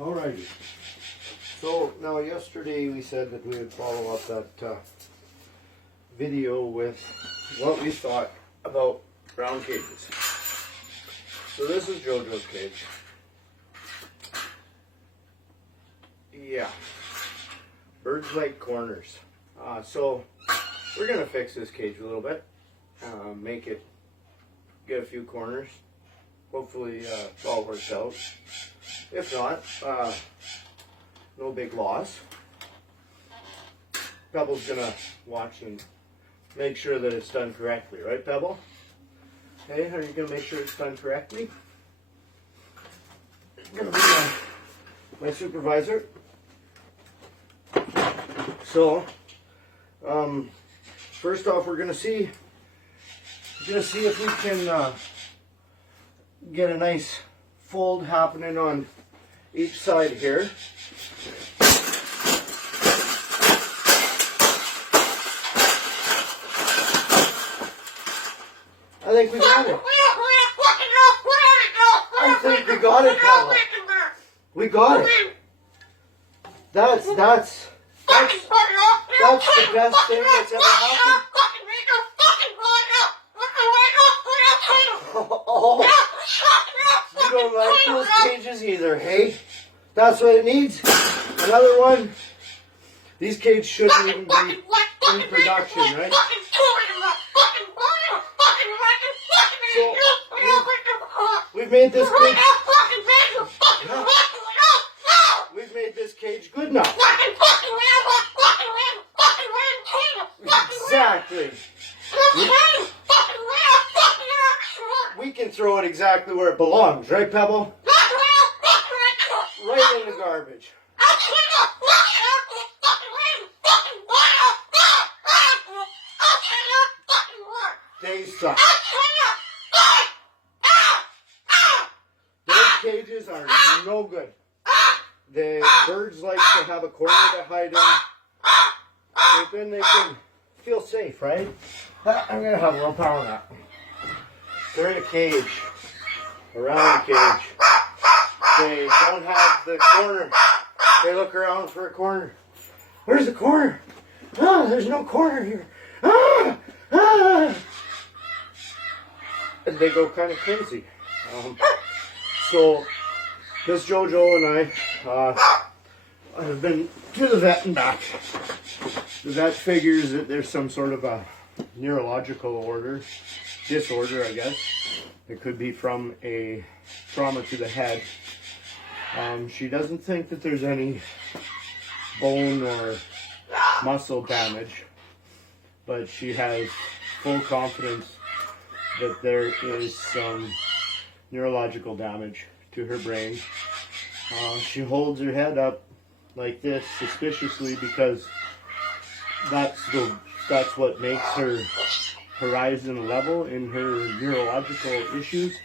Alrighty. So now yesterday we said that we would follow up that video with what we thought about brown cages. So this is JoJo's cage. Yeah. Birds like corners. So we're going to fix this cage a little bit. Make it, get a few corners. Hopefully it all works out. If not, no big loss. Pebble's gonna watch and make sure that it's done correctly, right, Pebble? Hey, are you gonna make sure it's done correctly? You're gonna be my supervisor. So, first off, we're gonna see if we can get a nice fold happening on each side here. I think we got it. I think we got it, Pablo. We got it. That's the best thing that's ever happened. Oh, you don't like those cages either, hey? That's what it needs. Another one. These cages shouldn't even be in production, right? So we've made this cage. We've made this cage good enough. Exactly. We can throw it exactly where it belongs, right, Pebble? Right in the garbage. They suck. Those cages are no good. The birds like to have a corner to hide in. And then they can feel safe, right? I'm going to have a little power nap. They're in a cage. Around the cage. They don't have the corner. They look around for a corner. Where's the corner? Ah, there's no corner here. Ah, ah. And they go kind of crazy. So, Miss JoJo and I have been to the vet and back. The vet figures that there's some sort of a neurological disorder, I guess. It could be from a trauma to the head. She doesn't think that there's any bone or muscle damage, but she has full confidence that there is some neurological damage to her brain. She holds her head up like this suspiciously because that's what makes her horizon level in her neurological issues.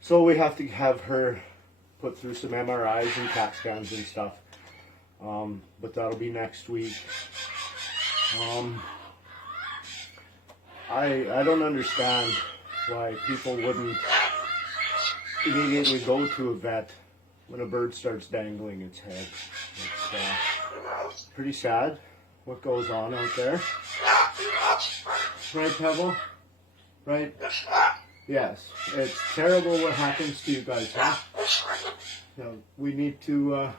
So we have to have her put through some MRIs and CAT scans and stuff. But that'll be next week. I don't understand why people wouldn't immediately go to a vet when a bird starts dangling its head. It's pretty sad what goes on out there. Right, Pebble? Right? Yes. It's terrible what happens to you guys, huh? We need to,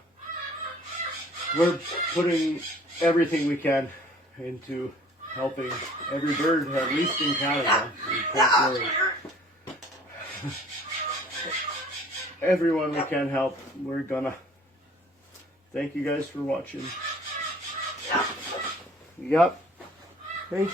we're putting everything we can into helping every bird, at least in Canada. Everyone we can help, we're gonna. Thank you guys for watching. Yep. Hey.